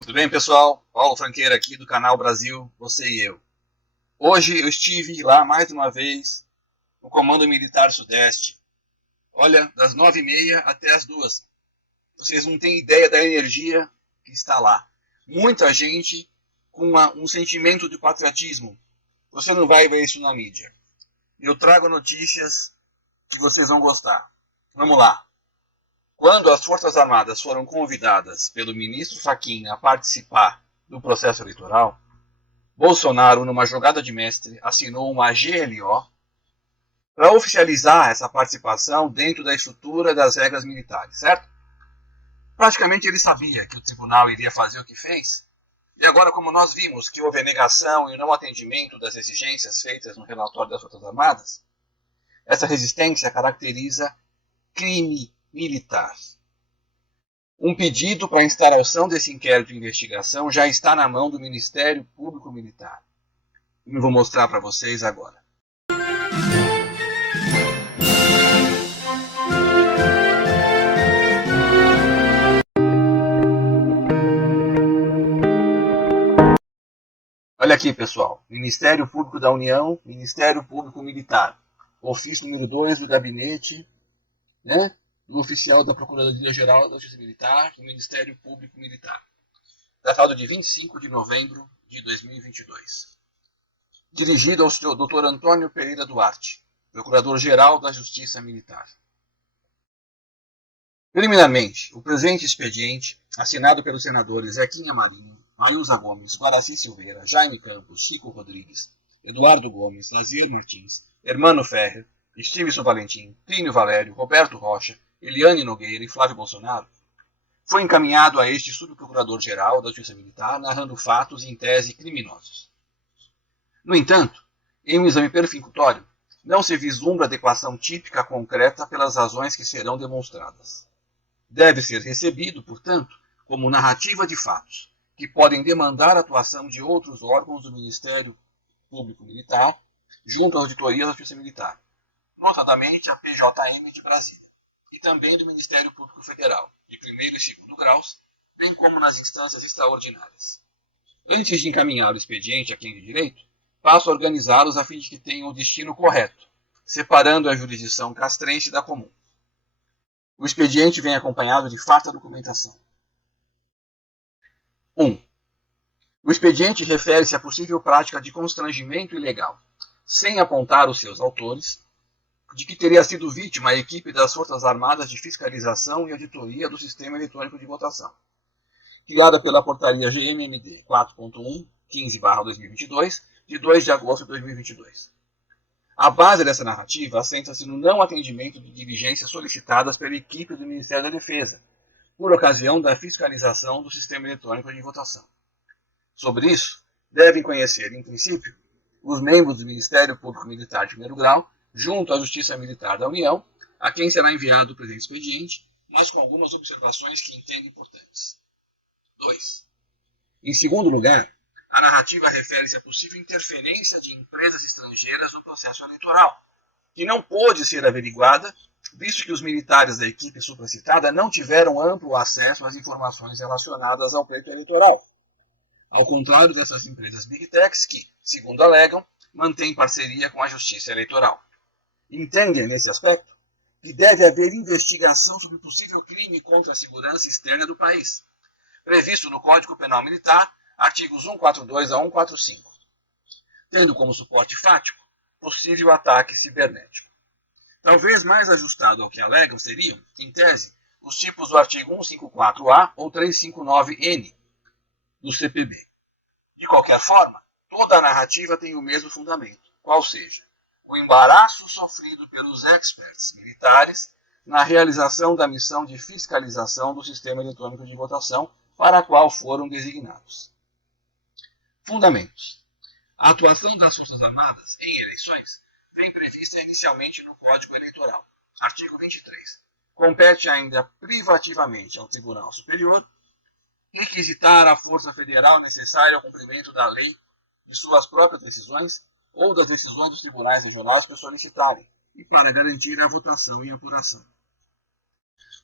Tudo bem, pessoal? Paulo Franqueira aqui do canal Brasil, Você e Eu. Hoje eu estive lá mais uma vez no Comando Militar Sudeste. Olha, das 9h30 até as 2. Vocês não têm ideia da energia que está lá. Muita gente com um sentimento de patriotismo. Você não vai ver isso na mídia. Eu trago notícias que vocês vão gostar. Vamos lá. Quando as Forças Armadas foram convidadas pelo ministro Fachin a participar do processo eleitoral, Bolsonaro, numa jogada de mestre, assinou uma GLO para oficializar essa participação dentro da estrutura das regras militares, certo? Praticamente ele sabia que o tribunal iria fazer o que fez, e agora, como nós vimos que houve a negação e o não atendimento das exigências feitas no relatório das Forças Armadas, essa resistência caracteriza crime militar. Um pedido para a instauração desse inquérito de investigação já está na mão do Ministério Público Militar. Eu vou mostrar para vocês agora. Olha aqui, pessoal. Ministério Público da União, Ministério Público Militar. Ofício número 2 do gabinete, né, do oficial da Procuradoria-Geral da Justiça Militar do Ministério Público Militar. Datado de 25 de novembro de 2022. Dirigido ao senhor Dr. Antônio Pereira Duarte, Procurador-Geral da Justiça Militar. Preliminarmente, o presente expediente, assinado pelos senadores Zequinha Marinho, Maílza Gomes, Guaraci Silveira, Jaime Campos, Chico Rodrigues, Eduardo Gomes, Lazier Martins, Hermano Ferrer, Stevenson Valentim, Plínio Valério, Roberto Rocha, Eliane Nogueira e Flávio Bolsonaro, foi encaminhado a este subprocurador-geral da Justiça Militar, narrando fatos em tese criminosos. No entanto, em um exame perfincutório, não se vislumbra adequação típica concreta pelas razões que serão demonstradas. Deve ser recebido, portanto, como narrativa de fatos, que podem demandar a atuação de outros órgãos do Ministério Público Militar, junto à Auditoria da Justiça Militar, notadamente a PJM de Brasília, e também do Ministério Público Federal, de primeiro e segundo graus, bem como nas instâncias extraordinárias. Antes de encaminhar o expediente a quem de direito, passo a organizá-los a fim de que tenham o destino correto, separando a jurisdição castrense da comum. O expediente vem acompanhado de farta documentação. 1. O expediente refere-se à possível prática de constrangimento ilegal, sem apontar os seus autores, de que teria sido vítima a equipe das Forças Armadas de Fiscalização e Auditoria do Sistema Eletrônico de Votação, criada pela Portaria GMMD 4.1, 15/2022, de 2 de agosto de 2022. A base dessa narrativa assenta-se no não atendimento de diligências solicitadas pela equipe do Ministério da Defesa, por ocasião da fiscalização do Sistema Eletrônico de Votação. Sobre isso, devem conhecer, em princípio, os membros do Ministério Público Militar de primeiro grau, junto à Justiça Militar da União, a quem será enviado o presente expediente, mas com algumas observações que entendo importantes. 2. Em segundo lugar, a narrativa refere-se à possível interferência de empresas estrangeiras no processo eleitoral, que não pôde ser averiguada, visto que os militares da equipe supracitada não tiveram amplo acesso às informações relacionadas ao pleito eleitoral, ao contrário dessas empresas Big Techs que, segundo alegam, mantêm parceria com a Justiça Eleitoral. Entendem, nesse aspecto, que deve haver investigação sobre possível crime contra a segurança externa do país, previsto no Código Penal Militar, artigos 142 a 145, tendo como suporte fático possível ataque cibernético. Talvez mais ajustado ao que alegam seriam, em tese, os tipos do artigo 154A ou 359N do CPB. De qualquer forma, toda a narrativa tem o mesmo fundamento, qual seja, o embaraço sofrido pelos experts militares na realização da missão de fiscalização do sistema eletrônico de votação para a qual foram designados. Fundamentos. A atuação das Forças Armadas em eleições vem prevista inicialmente no Código Eleitoral, artigo 23. Compete ainda privativamente ao Tribunal Superior requisitar a força federal necessária ao cumprimento da lei de suas próprias decisões ou das decisões dos tribunais regionais que solicitarem, e para garantir a votação e apuração.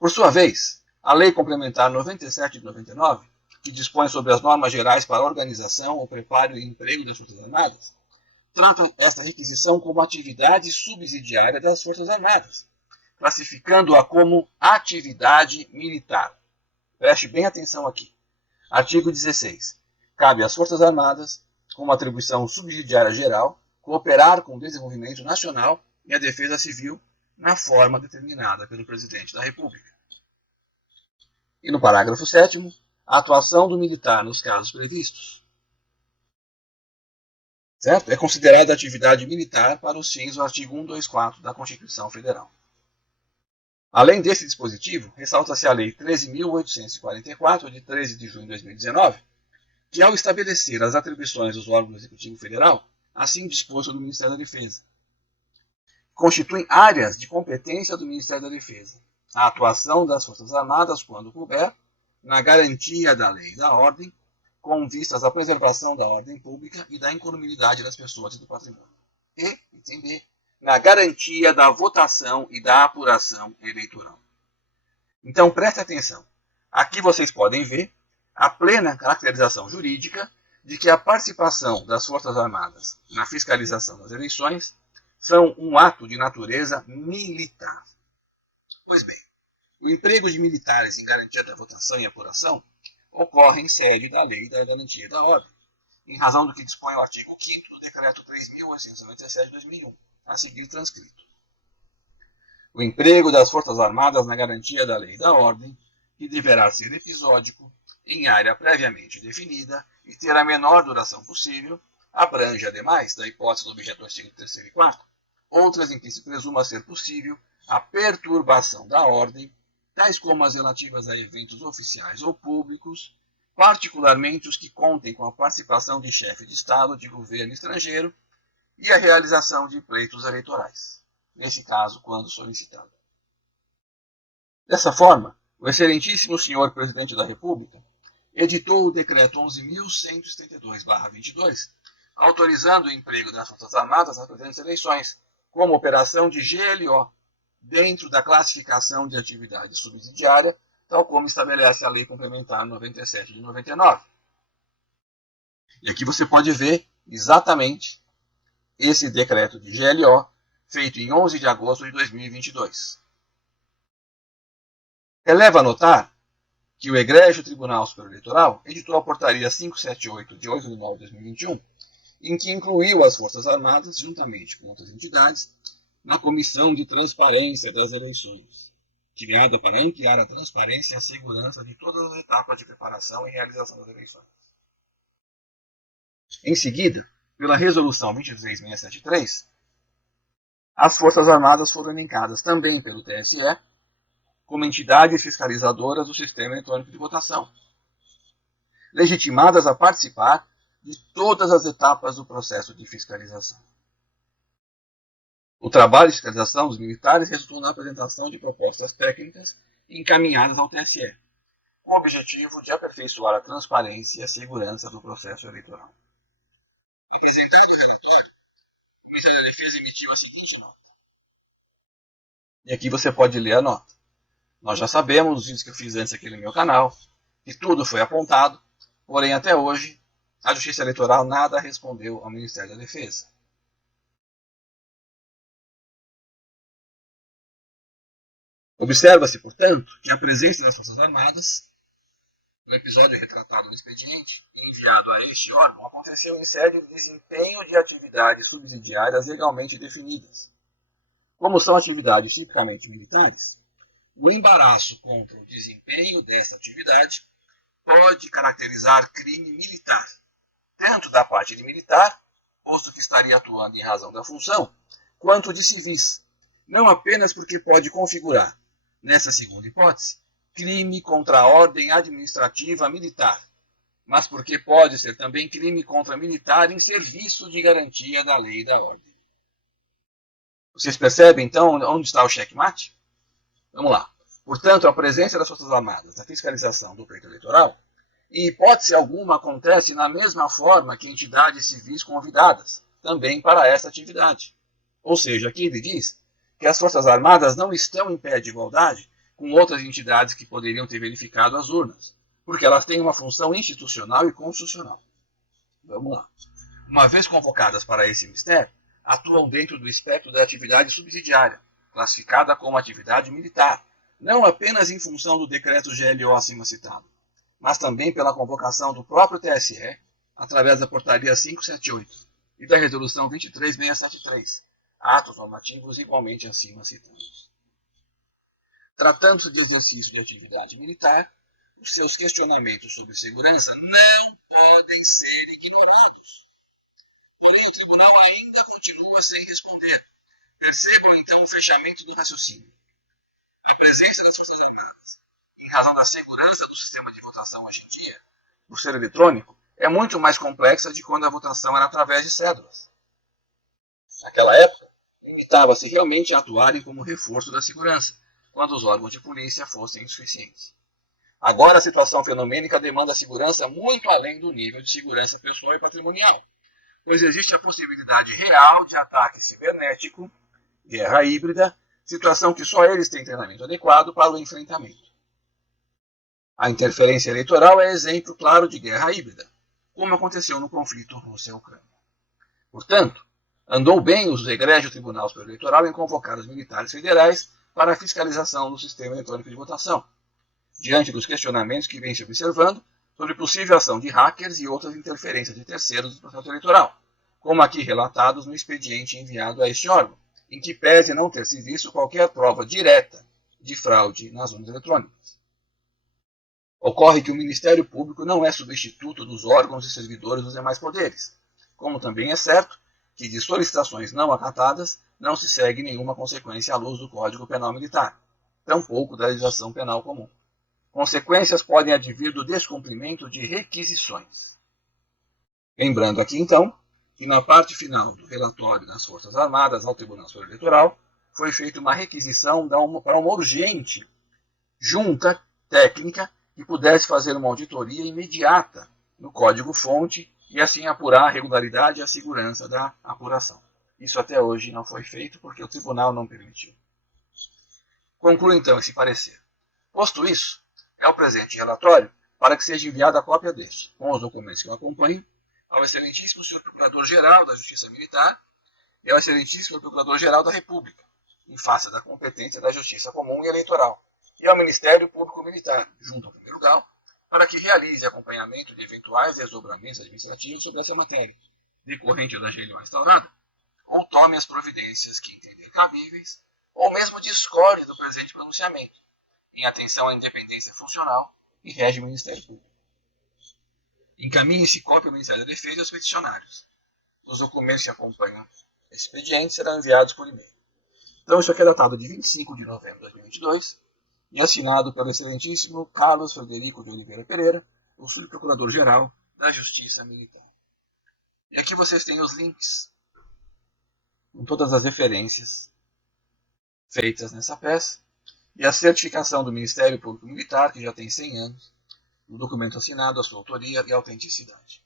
Por sua vez, a Lei Complementar 97 de 99 que dispõe sobre as normas gerais para a organização, o preparo e emprego das Forças Armadas, trata esta requisição como atividade subsidiária das Forças Armadas, classificando-a como atividade militar. Preste bem atenção aqui. Artigo 16. Cabe às Forças Armadas, como atribuição subsidiária geral, cooperar com o desenvolvimento nacional e a defesa civil na forma determinada pelo Presidente da República. E no parágrafo 7º, a atuação do militar nos casos previstos, certo? É considerada atividade militar para os fins do artigo 124 da Constituição Federal. Além desse dispositivo, ressalta-se a Lei 13.844, de 13 de junho de 2019, que, ao estabelecer as atribuições dos órgãos do Executivo Federal, assim dispôs do Ministério da Defesa, constituem áreas de competência do Ministério da Defesa a atuação das Forças Armadas, quando couber, na garantia da lei e da ordem, com vistas à preservação da ordem pública e da incolumidade das pessoas e do patrimônio. E, item B, na garantia da votação e da apuração eleitoral. Então, preste atenção. Aqui vocês podem ver a plena caracterização jurídica de que a participação das Forças Armadas na fiscalização das eleições são um ato de natureza militar. Pois bem, o emprego de militares em garantia da votação e apuração ocorre em sede da Lei da Garantia da Ordem, em razão do que dispõe o artigo 5º do Decreto 3.897 de 2001, a seguir transcrito. O emprego das Forças Armadas na garantia da lei e da ordem, que deverá ser episódico, em área previamente definida e ter a menor duração possível, abrange, ademais, da hipótese do objeto do artigo 3º e 4º, outras em que se presuma ser possível a perturbação da ordem, tais como as relativas a eventos oficiais ou públicos, particularmente os que contem com a participação de chefe de Estado, de governo estrangeiro, e a realização de pleitos eleitorais, nesse caso, quando solicitado. Dessa forma, o excelentíssimo senhor Presidente da República editou o Decreto 11.172/22, autorizando o emprego das Forças Armadas nas presentes eleições, como operação de GLO, dentro da classificação de atividade subsidiária, tal como estabelece a Lei Complementar 97 de 99. E aqui você pode ver exatamente esse decreto de GLO, feito em 11 de agosto de 2022. Releva notar que o Egrégio Tribunal Superior Eleitoral editou a Portaria 578, de 8 de nove de 2021, em que incluiu as Forças Armadas, juntamente com outras entidades, na Comissão de Transparência das Eleições, criada para ampliar a transparência e a segurança de todas as etapas de preparação e realização das eleições. Em seguida, pela Resolução 23673, as Forças Armadas foram elencadas também pelo TSE como entidades fiscalizadoras do Sistema Eletrônico de Votação, legitimadas a participar de todas as etapas do processo de fiscalização. O trabalho de fiscalização dos militares resultou na apresentação de propostas técnicas encaminhadas ao TSE, com o objetivo de aperfeiçoar a transparência e a segurança do processo eleitoral. Apresentado o relatório, o Ministério da Defesa emitiu a seguinte nota. E aqui você pode ler a nota. Nós já sabemos, nos vídeos que eu fiz antes aqui no meu canal, que tudo foi apontado, porém até hoje a Justiça Eleitoral nada respondeu ao Ministério da Defesa. Observa-se, portanto, que a presença das Forças Armadas, no episódio retratado no expediente enviado a este órgão, aconteceu em sede de desempenho de atividades subsidiárias legalmente definidas. Como são atividades tipicamente militares, o embaraço contra o desempenho dessa atividade pode caracterizar crime militar, tanto da parte de militar, posto que estaria atuando em razão da função, quanto de civis, não apenas porque pode configurar, nessa segunda hipótese, crime contra a ordem administrativa militar, mas porque pode ser também crime contra militar em serviço de garantia da lei e da ordem. Vocês percebem, então, onde está o checkmate? Vamos lá. Portanto, a presença das Forças Armadas na fiscalização do pleito eleitoral, em hipótese alguma, acontece na mesma forma que entidades civis convidadas, também para essa atividade. Ou seja, aqui ele diz que as Forças Armadas não estão em pé de igualdade com outras entidades que poderiam ter verificado as urnas, porque elas têm uma função institucional e constitucional. Vamos lá. Uma vez convocadas para esse ministério, atuam dentro do espectro da atividade subsidiária, classificada como atividade militar, não apenas em função do decreto GLO acima citado, mas também pela convocação do próprio TSE, através da portaria 578 e da resolução 23673, atos normativos igualmente acima citados. Tratando-se de exercício de atividade militar, os seus questionamentos sobre segurança não podem ser ignorados. Porém, o tribunal ainda continua sem responder. Percebam, então, o fechamento do raciocínio. A presença das Forças Armadas, em razão da segurança do sistema de votação hoje em dia, por ser eletrônico, é muito mais complexa de quando a votação era através de cédulas. Naquela época, limitava-se realmente a atuarem como reforço da segurança, quando os órgãos de polícia fossem insuficientes. Agora a situação fenomênica demanda segurança muito além do nível de segurança pessoal e patrimonial, pois existe a possibilidade real de ataque cibernético, guerra híbrida, situação que só eles têm treinamento adequado para o enfrentamento. A interferência eleitoral é exemplo claro de guerra híbrida, como aconteceu no conflito Rússia-Ucrânia. Portanto, andou bem o egrégio Tribunal Superior Eleitoral em convocar os militares federais para a fiscalização do sistema eletrônico de votação, diante dos questionamentos que vem se observando sobre possível ação de hackers e outras interferências de terceiros no processo eleitoral, como aqui relatados no expediente enviado a este órgão, em que pese não ter se visto qualquer prova direta de fraude nas urnas eletrônicas. Ocorre que o Ministério Público não é substituto dos órgãos e servidores dos demais poderes, como também é certo que de solicitações não acatadas não se segue nenhuma consequência à luz do Código Penal Militar, tampouco da legislação penal comum. Consequências podem advir do descumprimento de requisições. Lembrando aqui, então, que na parte final do relatório das Forças Armadas ao Tribunal Superior Eleitoral foi feita uma requisição para uma urgente junta técnica que pudesse fazer uma auditoria imediata no código-fonte e assim apurar a regularidade e a segurança da apuração. Isso até hoje não foi feito porque o tribunal não permitiu. Concluo então esse parecer. Posto isso, é o presente relatório para que seja enviada a cópia deste, com os documentos que eu acompanho, ao excelentíssimo senhor Procurador-Geral da Justiça Militar e ao excelentíssimo Procurador-Geral da República, em face da competência da Justiça Comum e Eleitoral, e ao Ministério Público Militar, junto ao primeiro grau, para que realize acompanhamento de eventuais desdobramentos administrativos sobre essa matéria, decorrente da GLO instaurada, ou tome as providências que entender cabíveis, ou mesmo discorde do presente pronunciamento, em atenção à independência funcional e rege o Ministério Público. Encaminhe-se cópia ao Ministério da Defesa e aos peticionários. Os documentos que acompanham esse expediente serão enviados por e-mail. Então, isso aqui é datado de 25 de novembro de 2022 e assinado pelo excelentíssimo Carlos Frederico de Oliveira Pereira, o subprocurador-geral da Justiça Militar. E aqui vocês têm os links com todas as referências feitas nessa peça e a certificação do Ministério Público Militar, que já tem 100 anos, o documento assinado, a sua autoria e autenticidade.